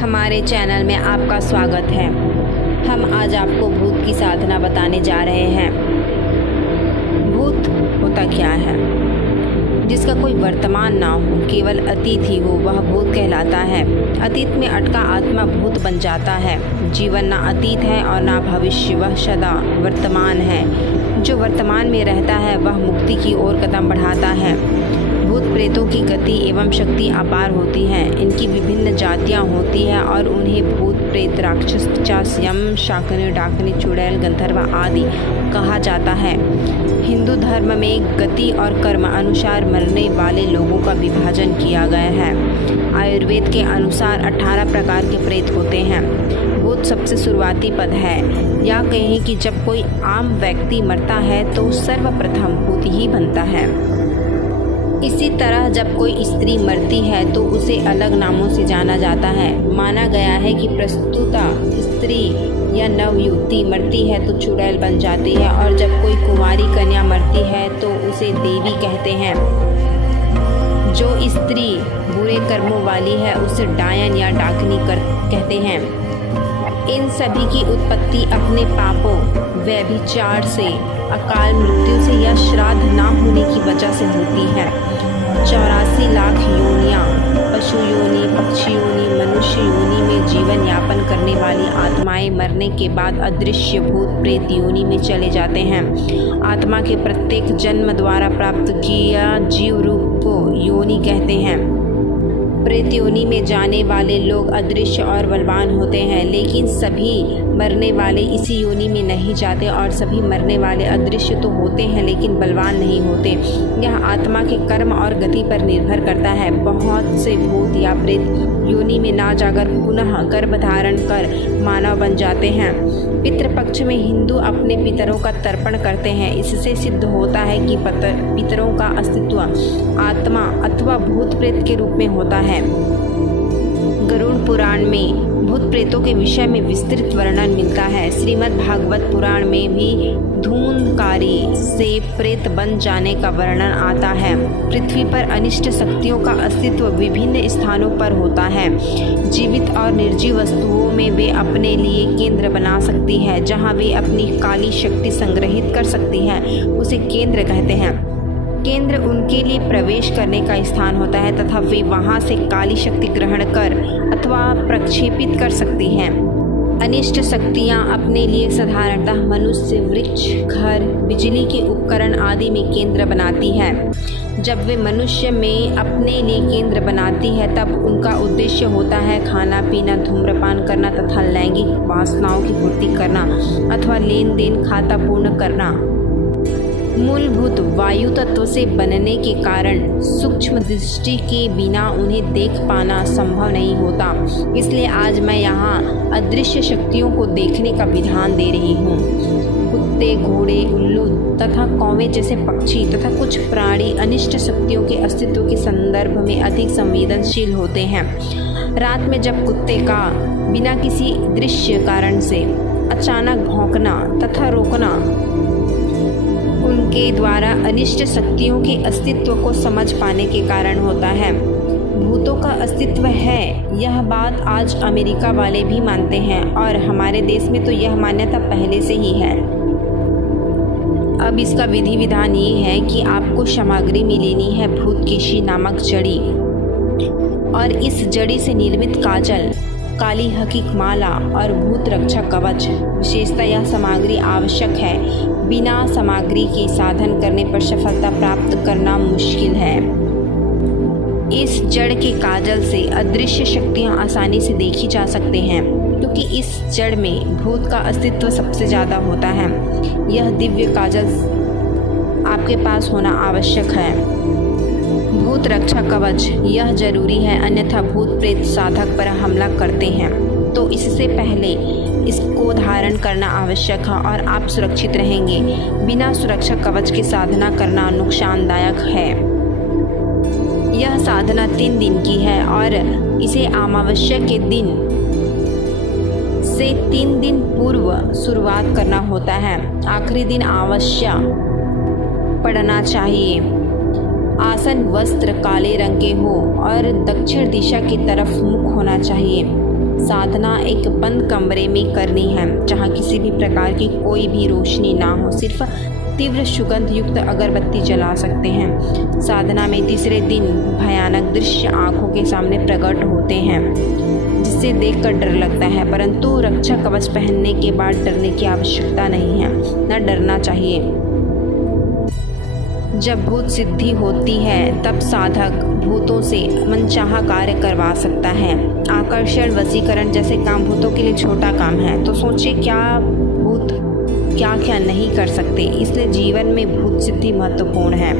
हमारे चैनल में आपका स्वागत है। हम आज आपको भूत की साधना बताने जा रहे हैं। भूत होता क्या है? जिसका कोई वर्तमान ना हो, केवल अतीत ही हो, वह भूत कहलाता है। अतीत में अटका आत्मा भूत बन जाता है। जीवन ना अतीत है और ना भविष्य, वह सदा वर्तमान है। जो वर्तमान में रहता है वह मुक्ति की ओर कदम बढ़ाता है। भूत प्रेतों की गति एवं शक्ति अपार होती है। इनकी विभिन्न जातियाँ होती हैं और उन्हें भूत, प्रेत, राक्षस, पिशाच, यम, शाकनी, डाकनी, चुड़ैल, गंधर्व आदि कहा जाता है। हिंदू धर्म में गति और कर्म अनुसार मरने वाले लोगों का विभाजन किया गया है। आयुर्वेद के अनुसार 18 प्रकार के प्रेत होते हैं। भूत सबसे शुरुआती पद है। या कहें कि जब कोई आम व्यक्ति मरता है तो सर्वप्रथम भूत ही बनता है। इसी तरह जब कोई स्त्री मरती है तो उसे अलग नामों से जाना जाता है। माना गया है कि प्रस्तुता स्त्री या नवयुवती मरती है तो चुड़ैल बन जाती है, और जब कोई कुंवारी कन्या मरती है तो उसे देवी कहते हैं। जो स्त्री बुरे कर्मों वाली है उसे डायन या डाकनी कहते हैं। इन सभी की उत्पत्ति अपने पापों, व्यभिचार से, अकाल मृत्यु से या श्राद्ध ना होने की वजह से होती है। 84 लाख योनियाँ, पशु योनि, पक्षी योनि, मनुष्य योनि में जीवन यापन करने वाली आत्माएं मरने के बाद अदृश्य भूत प्रेत योनि में चले जाते हैं। आत्मा के प्रत्येक जन्म द्वारा प्राप्त किया जीव रूप को योनि कहते हैं। प्रेत योनि में जाने वाले लोग अदृश्य और बलवान होते हैं, लेकिन सभी मरने वाले इसी योनि में नहीं जाते, और सभी मरने वाले अदृश्य तो होते हैं लेकिन बलवान नहीं होते। यह आत्मा के कर्म और गति पर निर्भर करता है। बहुत से भूत या प्रेत योनि में ना जाकर पुनः गर्भ धारण कर मानव बन जाते हैं। पितृपक्ष में हिंदू अपने पितरों का तर्पण करते हैं। इससे सिद्ध होता है कि पितरों का अस्तित्व आत्मा अथवा भूत प्रेत के रूप में होता है। गरुड़ पुराण में भूत प्रेतों के विषय में विस्तृत वर्णन मिलता है। श्रीमद् भागवत पुराण में भी धूंधकारी से प्रेत बन जाने का वर्णन आता है। पृथ्वी पर अनिष्ट शक्तियों का अस्तित्व विभिन्न स्थानों पर होता है। जीवित और निर्जीव वस्तुओं में वे अपने लिए केंद्र बना सकती है। जहाँ वे अपनी काली शक्ति संग्रहित कर सकती है उसे केंद्र कहते हैं। केंद्र उनके लिए प्रवेश करने का स्थान होता है तथा वे वहां से काली शक्ति ग्रहण कर अथवा प्रक्षेपित कर सकती हैं। अनिष्ट शक्तियां अपने लिए साधारणतः मनुष्य, वृक्ष, घर, बिजली के उपकरण आदि में केंद्र बनाती है। जब वे मनुष्य में अपने लिए केंद्र बनाती है तब उनका उद्देश्य होता है खाना पीना, धूम्रपान करना तथा लैंगिक वासनाओं की पूर्ति करना अथवा लेन देन खाता पूर्ण करना। मूलभूत वायु तत्व से बनने के कारण सूक्ष्म दृष्टि के बिना उन्हें देख पाना संभव नहीं होता। इसलिए आज मैं यहाँ अदृश्य शक्तियों को देखने का विधान दे रही हूँ। कुत्ते, घोड़े, उल्लू तथा कौवे जैसे पक्षी तथा कुछ प्राणी अनिष्ट शक्तियों के अस्तित्व के संदर्भ में अधिक संवेदनशील होते हैं। रात में जब कुत्ते का बिना किसी दृश्य कारण से अचानक भौंकना तथा रोकना उनके द्वारा अनिष्ट शक्तियों के अस्तित्व को समझ पाने के कारण होता है। भूतों का अस्तित्व है, यह बात आज अमेरिका वाले भी मानते हैं, और हमारे देश में तो यह मान्यता पहले से ही है। अब इसका विधि विधान ये है कि आपको सामग्री में लेनी है भूतकेशी नामक जड़ी, और इस जड़ी से निर्मित काजल, काली हकीक माला और भूत रक्षा कवच। विशेषतः यह सामग्री आवश्यक है। बिना सामग्री के साधन करने पर सफलता प्राप्त करना मुश्किल है। इस जड़ के काजल से अदृश्य शक्तियाँ आसानी से देखी जा सकते हैं, क्योंकि इस जड़ में भूत का अस्तित्व सबसे ज़्यादा होता है। यह दिव्य काजल आपके पास होना आवश्यक है। भूत रक्षा कवच यह जरूरी है, अन्यथा भूत प्रेत साधक पर हमला करते हैं, तो इससे पहले इसको धारण करना आवश्यक है और आप सुरक्षित रहेंगे। बिना सुरक्षा कवच की साधना करना नुकसानदायक है। यह साधना 3 दिन की है और इसे अमावस्या के दिन से 3 दिन पूर्व शुरुआत करना होता है। आखिरी दिन अमावस्या पड़ना चाहिए। आसन वस्त्र काले रंग के हो और दक्षिण दिशा की तरफ मुख होना चाहिए। साधना एक बंद कमरे में करनी है जहाँ किसी भी प्रकार की कोई भी रोशनी ना हो, सिर्फ तीव्र सुगंध युक्त अगरबत्ती जला सकते हैं। साधना में तीसरे दिन भयानक दृश्य आंखों के सामने प्रकट होते हैं जिससे देखकर डर लगता है, परंतु रक्षा कवच पहनने के बाद डरने की आवश्यकता नहीं है, न डरना चाहिए। जब भूत सिद्धि होती है तब साधक भूतों से मनचाहा कार्य करवा सकता है। आकर्षण, वशीकरण जैसे काम भूतों के लिए छोटा काम है, तो सोचिए क्या भूत क्या क्या नहीं कर सकते। इसलिए जीवन में भूत सिद्धि महत्वपूर्ण है।